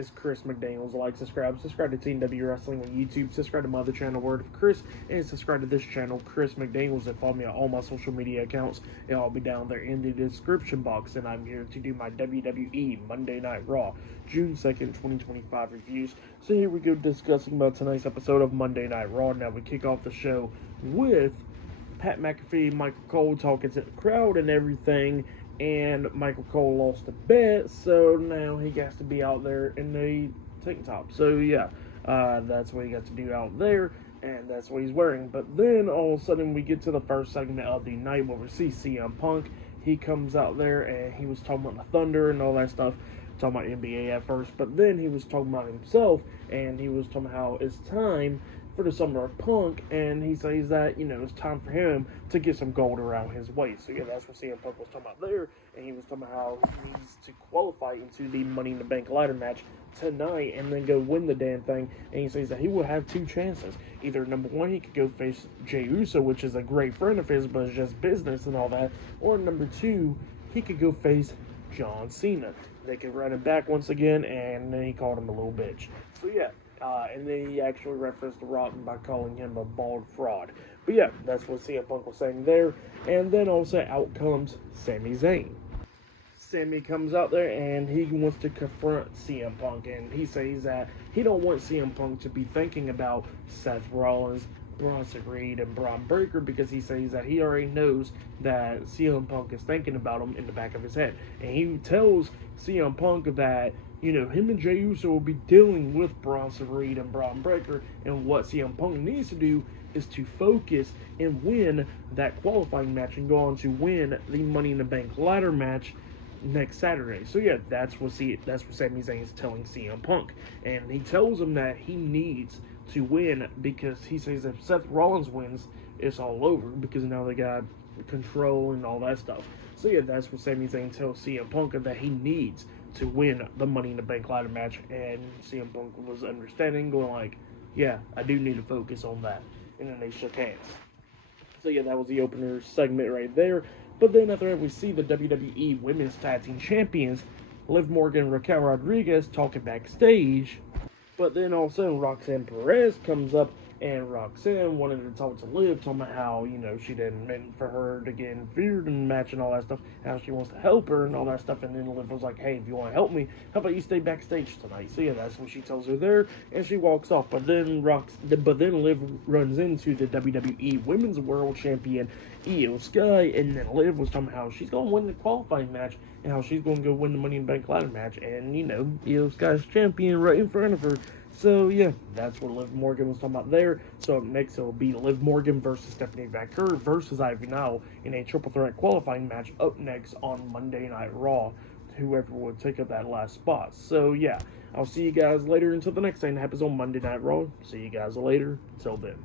is Chris McDaniels. Like, subscribe to TNW Wrestling on YouTube, subscribe to my other channel, Word of Chris, and subscribe to this channel, Chris McDaniels, and follow me on all my social media accounts. It'll all be down there in the description box, and I'm here to do my WWE Monday Night Raw, June 2nd, 2025 reviews. So here we go, discussing about tonight's episode of Monday Night Raw. Now we kick off the show with Pat McAfee, Michael Cole talking to the crowd and everything, and Michael Cole lost a bet, so now he has to be out there in the tank top. So yeah, that's what he got to do out there, and that's what he's wearing. But then all of a sudden we get to the first segment of the night where we see CM Punk. He comes out there and he was talking about the Thunder and all that stuff, talking about NBA at first, but then he was talking about himself, and he was talking about how it's time for the Summer of Punk, and he says that, you know, it's time for him to get some gold around his waist. So yeah, that's what CM Punk was talking about there, and he was talking about how he needs to qualify into the Money in the Bank ladder match tonight and then go win the damn thing. And he says that he will have two chances. Either number one, he could go face Jey Uso, which is a great friend of his, but it's just business and all that, or number two, he could go face John Cena. They could run it back once again, and then he called him a little bitch. So yeah, and then he actually referenced The Rock by calling him a bald fraud. But yeah, that's what CM Punk was saying there. And then also out comes Sami Zayn. Sami comes out there and he wants to confront CM Punk, and he says that he don't want CM Punk to be thinking about Seth Rollins, Bronson Reed, and Braun Breaker, because he says that he already knows that CM Punk is thinking about him in the back of his head. And he tells CM Punk that, you know, him and Jey Uso will be dealing with Bronson Reed and Braun Breaker, and what CM Punk needs to do is to focus and win that qualifying match and go on to win the Money in the Bank ladder match next Saturday. So yeah, that's what Sami Zayn is telling CM Punk, and he tells him that he needs to win, because he says if Seth Rollins wins, it's all over, because now they got control and all that stuff. So yeah, that's what Sami Zayn tells CM Punk, that he needs to win the Money in the Bank ladder match. And CM Punk was understanding, going like, yeah, I do need to focus on that. And then they shook hands. So yeah, that was the opener segment right there. But then after that, we see the WWE Women's Tag Team Champions, Liv Morgan and Raquel Rodriguez, talking backstage. But then all of a sudden, Roxanne Perez comes up, and Roxanne wanted to talk to Liv, talking about how, you know, she didn't mean for her to get interfered in the match and all that stuff, how she wants to help her and all that stuff. And then Liv was like, hey, if you want to help me, how about you stay backstage tonight? So yeah, that's what she tells her there, and she walks off. But then Liv runs into the WWE Women's World Champion, Io Sky, and then Liv was talking about how she's going to win the qualifying match, and how she's going to go win the Money in the Bank ladder match, and, you know, Io Sky's champion right in front of her. So yeah, that's what Liv Morgan was talking about there. So up next, it'll be Liv Morgan versus Stephanie McMahon versus Ivy Nile in a triple threat qualifying match up next on Monday Night Raw. Whoever would take up that last spot. So yeah, I'll see you guys later until the next thing that happens on Monday Night Raw. See you guys later. Until then.